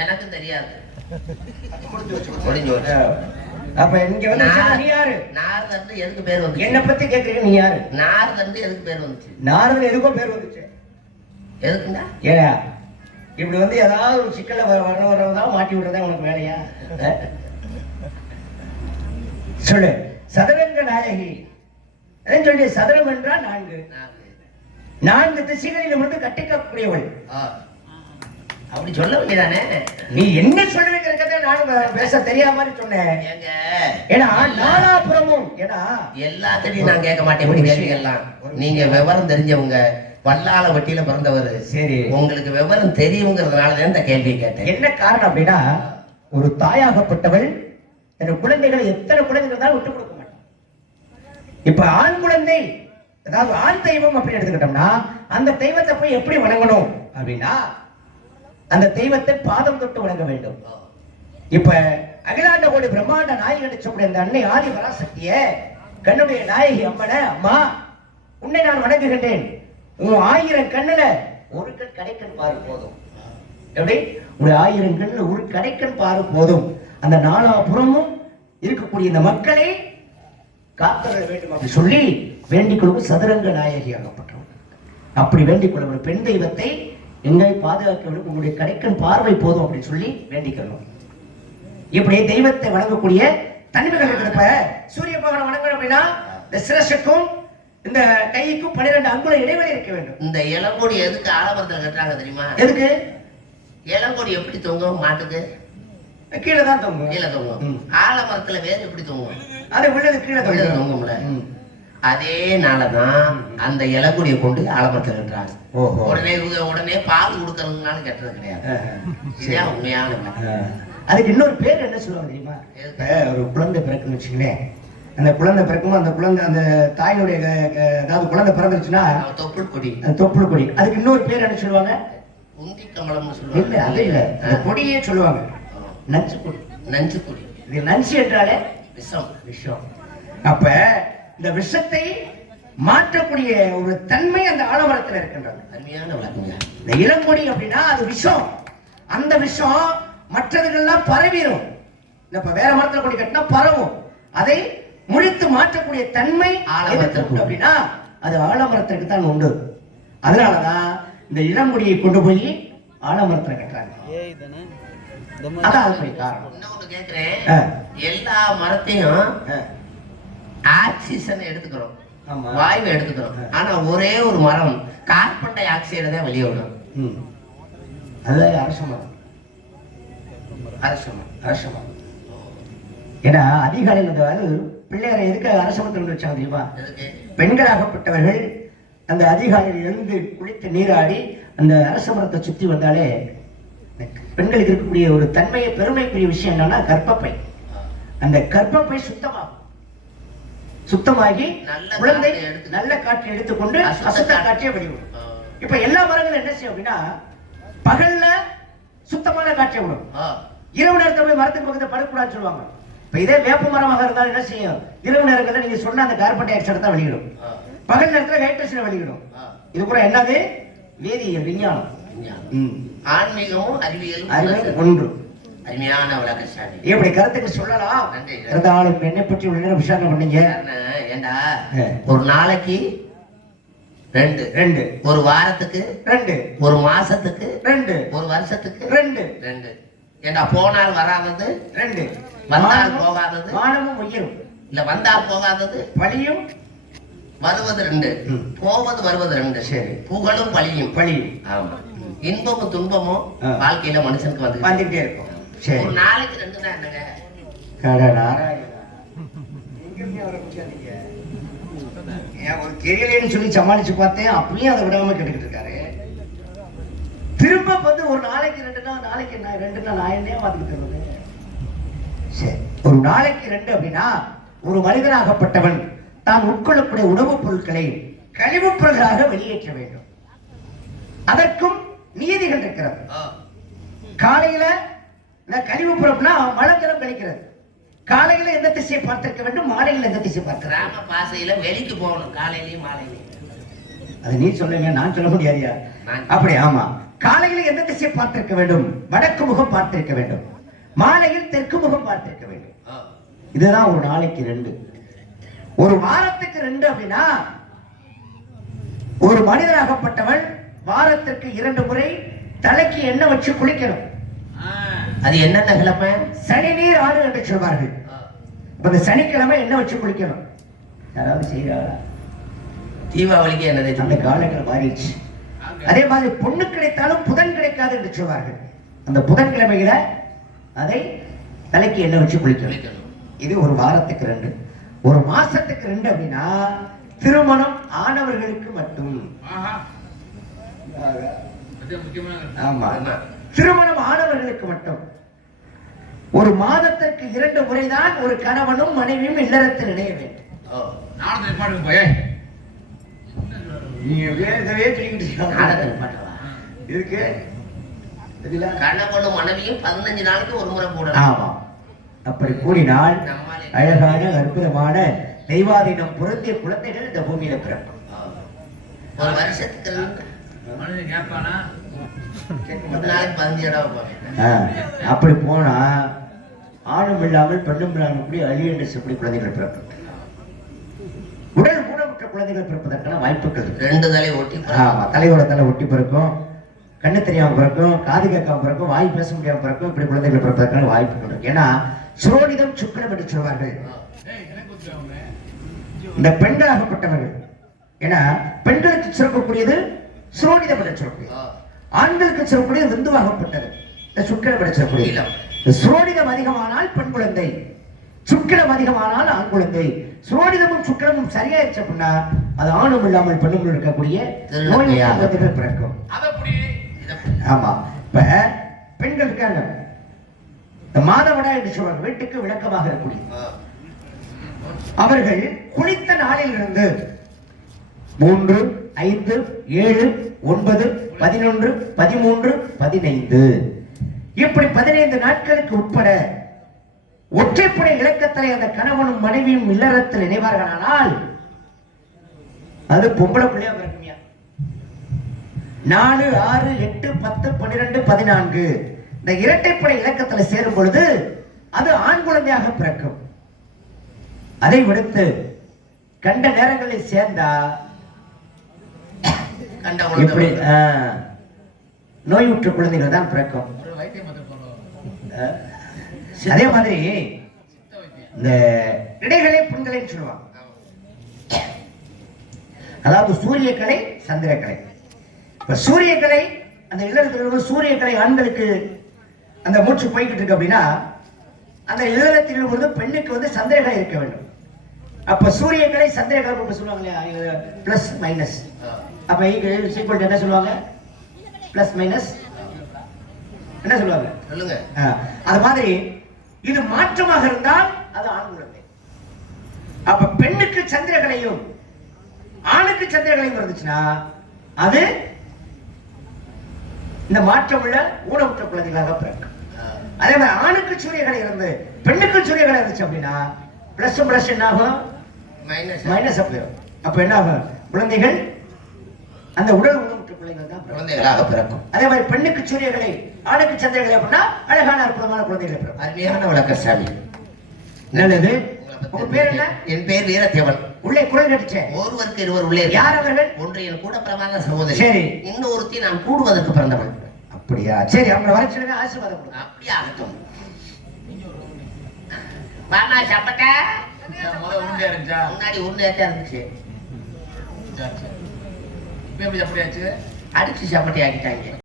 எனக்கு தெரியாது. அப்ப இங்க வந்து நீ யாரு? நாரதன் எதுக்கு பேர் வந்து? என்ன பத்தி கேக்குறீங்க, நீ யாரு? நாரதன் எதுக்கு பேர் வந்துச்சு? நாரதன் எதுக்கோ பேர் வந்துச்சு. எதுக்குண்டா? ஏடா இப்படி வந்து ஏதாவது ஒரு சிக்கல வர்றவங்க மாட்டி விடுறதா உனக்கு வேலையா? சொல்லு. சதுரங்க நாயகி சொல்லி, சதுரம் என்றால் 4 திசைகளில் வந்து கட்டிக்கக்கூடியவள். அப்படி சொல்ல வேண்டியதானே? நீ என்ன சொல்லுவீங்க? நானும் பேச தெரியாம மாதிரி சொன்னேன். ஏன்னா நாலாபுரமும் எல்லாத்தையும் நான் கேட்க மாட்டேன். கேள்விகள்லாம் நீங்க விவரம் தெரிஞ்சவங்க, வல்லால வட்டியில பிறந்தவர். சரி, உங்களுக்கு விவரம் தெரியுங்கிறதுனாலதான் இந்த கேள்வியை கேட்டேன். என்ன காரணம் அப்படின்னா, ஒரு தாயாகப்பட்டவள் தன் குழந்தைகளை எத்தனை குழந்தைகள் தான் விட்டு கொடுக்க மாட்டான். இப்ப ஆண் குழந்தை, அதாவது ஆண் தெய்வம் அப்படி எடுத்துக்கிட்டோம்னா, அந்த தெய்வத்தை போய் எப்படி வணங்கணும் அப்படின்னா, அந்த தெய்வத்தை பாதம் தொட்டு வணங்க வேண்டும். இப்ப அகிலாண்ட கோடி பிரம்மாண்ட நாயகி அடிச்சக்கூடிய அந்த அன்னை ஆதி பராசக்திய கண்ணுடைய நாயகி அம்மனை, அம்மா உன்னை நான் வணங்குகின்றேன். 1000 கண்ணுல ஒரு கண் கடைக்கண் பாரு போதும். எப்படி? ஒரு 1000 கண்ணுல ஒரு கடைக்கண் பாரு போதும். அந்த நாலாபுறமும் இருக்கக்கூடிய இந்த மக்களை காத்தர வேண்டும் அப்படி சொல்லி வேண்டிக் கொள்ளும் சதுரங்க நாயகி ஆகப்பட்டவள். அப்படி வேண்டிக் கொள்ளும் பெண் தெய்வத்தை எங்களை பாதுகாக்க வேண்டும், உங்களுடைய கடைக்கண் பார்வை போதும் அப்படின்னு சொல்லி வேண்டிக்கணும். இப்படி தெய்வத்தை வணங்கக்கூடிய தன்மைகள் இருக்கிறப்ப சூரிய பகவான் வணங்கணும் அப்படின்னா இந்த சிரசுக்கும் இந்த கைக்கும் 12 அங்குல இடைவெளி இருக்க வேண்டும். இந்த இளங்கொடி எதுக்கு ஆலமரத்தில் கட்டுறாங்க தெரியுமா? எதுக்கு? இளங்கொடி எப்படி தொங்கும்? மாட்டுக்கு கீழே தான் தொங்கும். கீழே தொங்கும். ஆலமரத்துல வேறு எப்படி தொங்கும்? அது உள்ளது கீழே தொங்கும்ல. அதே நாளதான் அந்த இளங்குடியை கொண்டு ஆலமரத்தில் கட்டுறாங்க. உடனே பால் கொடுக்கறதுனால கட்டுறது கிடையாது. உண்மையான அதுக்கு இன்னொரு பேர் என்ன சொல்லுவாங்க தெரியுமா? ஒரு குழந்தை பிறக்குன்னு வச்சுங்களேன், அந்த குழந்தை பிறக்கும், அந்த குழந்தை அந்த தாயினுடைய அதாவது குழந்தை பிறந்துருச்சுன்னா தொப்புள் கொடி. தொப்புள் கொடி. அதுக்கு இன்னொரு பேர் என்ன சொல்லுவாங்க? உந்தி கமலம்னு சொல்லுவாங்க. இல்ல, அது இல்ல, அந்த கொடியே சொல்லுவாங்க நஞ்சு கொடி. நஞ்சு கொடி. இது நஞ்சு என்றாலே விஷம். விஷம். அப்ப இந்த விஷத்தை மாற்றக்கூடிய ஒரு தன்மை அந்த ஆலமரத்தில் இருக்கின்றது. அருமையான விளக்கங்க. இந்த இளங்கொடி அப்படின்னா அது விஷம். அந்த விஷம் மற்றதுகள்லாம் பரவிடும். இப்ப வேற மரத்துல கொடி கட்டினா பரவும். அதை முறித்து மாற்றக்கூடிய தன்மை ஆலமரத்திற்கு அப்படின்னா அது ஆலமரத்திற்கு தான் உண்டு. அதனாலதான் இந்த இளங்கொடியை கொண்டு போய் ஆலமரத்துல கட்டுறாங்க. அதான் காரணம். இன்னொன்னு கேட்கிறேன், எல்லா மரத்தையும் ஆக்சிஜன் எடுத்துக்கிறோம், வாயுவை எடுத்துக்கிறோம். ஆனா ஒரே ஒரு மரம் கார்பன் டை ஆக்சைடை தான் வெளியே விடும். அதுதான் அரச மரம். அரச மரம். ஏன்னா அதிகாலையில் பிள்ளையாரை எதுக்கு அரச மரத்தில் வச்சாங்க தெரியுமா? பெண்களாகப்பட்டவர்கள் அந்த அதிகாலையில் எழுந்து குளித்து நீராடி அந்த அரச மரத்தை சுத்தி வந்தாலே பெண்களுக்கு இருக்கக்கூடிய ஒரு தன்மையை பெருமைக்குரிய விஷயம் என்னன்னா கர்ப்பப்பை. அந்த கர்ப்பப்பை சுத்தமாகி குழந்தை நல்ல காற்றை எடுத்துக்கொண்டு அசுத்த காற்றை வெளியிடும். இப்ப எல்லா மரங்களும் என்ன செய்யும் அப்படின்னா பகல்ல சுத்தமான காற்றை விடும், இரவு நேரத்தை போய் மரத்துக்கு பக்கத்தில் படுக்கூடாதுன்னு சொல்லுவாங்க. இப்ப இதே வேப்ப மரமாக இருந்தாலும் என்ன செய்யும்? இரவு நேரங்களில் நீங்க சொன்ன அந்த கார்பன் டை ஆக்சைடு தான் வெளியிடும், பகல் நேரத்தில் ஹைட்ரஜனை வெளியிடும். இது கூட என்னது? வேதியியல், விஞ்ஞானம். ஆன்மீகமும் அறிவியலும் ஒன்று. அருமையான விளக்கம். இப்படி கருத்துக்கு சொல்லலாம். இருந்தாலும் என்னை பற்றி உள்ள விசாரணை பண்ணீங்க. ஏண்டா ஒரு நாளைக்கு 2, ஒரு வாரத்துக்கு 2, ஒரு மாசத்துக்கு 2, ஒரு வருஷத்துக்கு 2. ஏண்டா போனால் வராதது 2, வந்தால் போகாதது வானமும் உயிரும். இல்ல வந்தால் போகாதது பழியும் வருவது 2, போவது வருவது 2. சரி, புகழும் பழியும். ஆமா, இன்பமும் துன்பமும் வாழ்க்கையில மனுஷனுக்கு வந்துகிட்டே இருக்கும். ஒரு நாளைக்கு 2 தான் என்னங்க? ஒரு தெரியலன்னு சொல்லி சமாளிச்சு பார்த்தேன், அப்பயும் அதை விடாம கேட்டுக்கிட்டு இருக்காரு. திரும்ப வந்து ஒரு நாளைக்கு 2னா நாளைக்கு 2னா நான் என்ன பார்த்துக்கிட்டு. சரி, ஒரு நாளைக்கு 2 அப்படின்னா ஒரு மனிதனாகப்பட்டவன் தான் உட்கொள்ளக்கூடிய உணவுப் பொருட்களை கழிவுப் பொருள்களாக வெளியேற்ற வேண்டும். அதற்கும் நியதிகள் இருக்கிறது. காலையில கழிவு பொருட்னா மலத்திரம் கழிக்கிறது. காலையில எந்த திசையை பார்த்திருக்க வேண்டும், மாலையில எந்த திசை பார்த்து. கிராம பாசையில வெளிக்கு போகணும் காலையிலயும் மாலையிலையும். அது நீ சொல்லுங்க, நான் சொல்ல முடியாதியா? அப்படி. ஆமா, காலையில் எந்த திசை பார்த்திருக்க வேண்டும்? வடக்கு முகம் பார்த்திருக்க வேண்டும். மாலையில் தெற்கு முகம் பார்த்திருக்க வேண்டும். இதுதான் ஒரு நாளைக்கு 2. ஒரு வாரத்துக்கு 2 அப்படின்னா ஒரு மனிதனாகப்பட்டவன் வாரத்திற்கு 2 முறை தலைக்கு எண்ணெய் வச்சு குளிக்கணும். அது என்னென்ன கிழமை? சனி நீர் ஆடு என்று சொல்வார்கள். இந்த சனிக்கிழமை எண்ணெய் வச்சு குளிக்கணும். யாராவது செய்யறாரா? தீபாவளிக்கு என்னது? அந்த காலங்கள் மாறிடுச்சு. அதே மாதிரி பொண்ணு கிடைத்தாலும் புதன் கிடைக்காது என்று சொல்வார்கள். அந்த புதன்கிழமையில அதை தலைக்கு எண்ணெய் வச்சு குளிக்கணும். இது ஒரு வாரத்துக்கு 2. ஒரு மாசத்துக்கு 2 அப்படின்னா திருமணம் ஆனவர்களுக்கு மட்டும். ஆமா, திருமணம் ஆனவர்களுக்கு மட்டும். ஒரு மாதத்திற்கு 2 முறைதான் ஒரு கணவனும் மனைவியும் இல்லறத்தில் இணைய வேண்டும். கணவனும் மனைவியும் 15 நாளுக்கு ஒரு முறை கூட. ஆமா, அப்படி கூடினால் அழகான அற்புதமான தெய்வாதீனம் பொருந்திய குழந்தைகள் இந்த பூமியில பிறக்கும். ஒரு வருஷத்துக்கு அப்படி போனா ஆணும் இல்லாமல் பெண்ணும் இல்லாமல் கூடிய அழியண்டஸ் எப்படி குழந்தைகள் பிறக்கும். உடல் ஊனமுற்ற குழந்தைகள் பிறப்பதற்கான வாய்ப்புகள் 2 தலை ஒட்டி. ஆமா, தலையோட தலை ஒட்டி பிறக்கும், கண்ணு தெரியாம பிறக்கும், காது கேட்காம பிறக்கும், வாய் பேச முடியாம பிறக்கும். இப்படி குழந்தைகள் பிறப்பதற்கான வாய்ப்புகள் இருக்கு. ஏன்னா சுரோனிதம் சுக்கரம் என்று சொல்வார்கள். இந்த பெண்களாகப்பட்டவர்கள், ஏன்னா பெண்களுக்கு சுரக்கக்கூடியது சுரோனிதம் என்று சொல்லக்கூடியது, ஆண்களுக்கு சொல்லக்கூடியது விந்துவாகப்பட்டது சுக்கிரம் என்று சொல்லக்கூடியது. சுரோனிதம் அதிகமானால் பெண் குழந்தை, சுக்கிரம் அதிகமானால் ஆண் குழந்தை. சுரோனிதமும் சுக்கிரமும் சரியாயிருச்சு அப்படின்னா அது ஆணும் இல்லாமல் பெண்ணும் இருக்கக்கூடிய நோய்கள் பிறக்கும். ஆமா, இப்ப பெண்களுக்கான இந்த மாதவிடா என்று சொல்வாங்க, வீட்டுக்கு விளக்கமாக இருக்கக்கூடிய அவர்கள் குளித்த நாளில் இருந்து 3, 5, 7, 9, 11, 13, 15 இப்படி 15 நாட்களுக்கு உட்பட ஒற்றைப்படை இலக்கத்தலை அந்த கணவனும் மனைவியும் இல்லறத்தில் இணைவார்களானால் அது பொம்பளை பிள்ளையா பிறக்குமியா. 4, 6, 8, 10, 12, 14 இந்த இரட்டைப்படை இலக்கத்தில் சேரும் பொழுது அது ஆண் குழந்தையாக பிறக்கும். அதை விடுத்து கண்ட நேரங்களில் சேர்ந்தா எப்படி நோயுற்ற குழந்தைகள் தான் பிறக்கும். அதே மாதிரி இந்த இடைகளே புண்களை சொல்லுவாங்க. அதாவது சூரியக்கலை சந்திரக்கலை. இப்ப சூரியக்கலை அந்த இல்லறத்தில் சூரியக்கலை ஆண்களுக்கு அந்த மூச்சு போய்கிட்டு இருக்கு அப்படின்னா அந்த இல்லறத்தில் பொழுது பெண்ணுக்கு வந்து சந்திரக்கலை இருக்க வேண்டும். அப்ப சூரியக்கலை சந்திரக்கலை சொல்லுவாங்க பிளஸ் மைனஸ். அப்ப சீக்வல் என்ன சொல்லுவாங்க? பிளஸ் மைனஸ் என்ன சொல்லுவாங்க? சொல்லுங்க. அது மாதிரி இது மாற்றமாக இருந்தால் அது ஆண் குழந்தை. அப்ப பெண்ணுக்கு சந்திரகலையும் ஆணுக்கு சந்திரகலையும் இருந்துச்சுன்னா அது இந்த மாற்றம் உள்ள ஊனமுற்ற குழந்தைகளாக பிறக்கும். அதே மாதிரி ஆணுக்கு சூரியகலை இருந்து பெண்ணுக்கு சூரியகலை இருந்துச்சு அப்படின்னா பிளஸ் பிளஸ் என்ன ஆகும்? மைனஸ். அப்ப என்ன ஆகும்? குழந்தைகள் அந்த உடல் ஊனமுற்ற குழந்தைகள் தான் குழந்தைகளாக பிறக்கும். அதே மாதிரி பெண்ணுக்கு சூரியகலை ஆணுக்கு சந்திரகலை அப்படின்னா அழகான அற்புதமான குழந்தைகளை பிறக்கும். அருமையான விளக்க சாமி. நல்லது. உங்க பேர் என்ன? என் பேர் வீரத்தேவன். உள்ளே குரல் கட்டிச்சேன். ஒருவருக்கு இருவர் உள்ளே. யார் அவர்கள்? ஒன்று என் கூட பிறந்த சகோதரி. சரி. இன்னொருத்தி நான் கூடுவதற்கு பிறந்தவன். அப்படியா? சரி, அவங்களை வர சொல்லுங்க, ஆசீர்வாதம் கொடுங்க. அப்படியே ஆகட்டும். வாமா சாப்பிட்ட. முன்னாடி உருண்டையா இருந்துச்சு. அடிச்சு சாப்பாட்டி ஆக்கிட்டாங்க.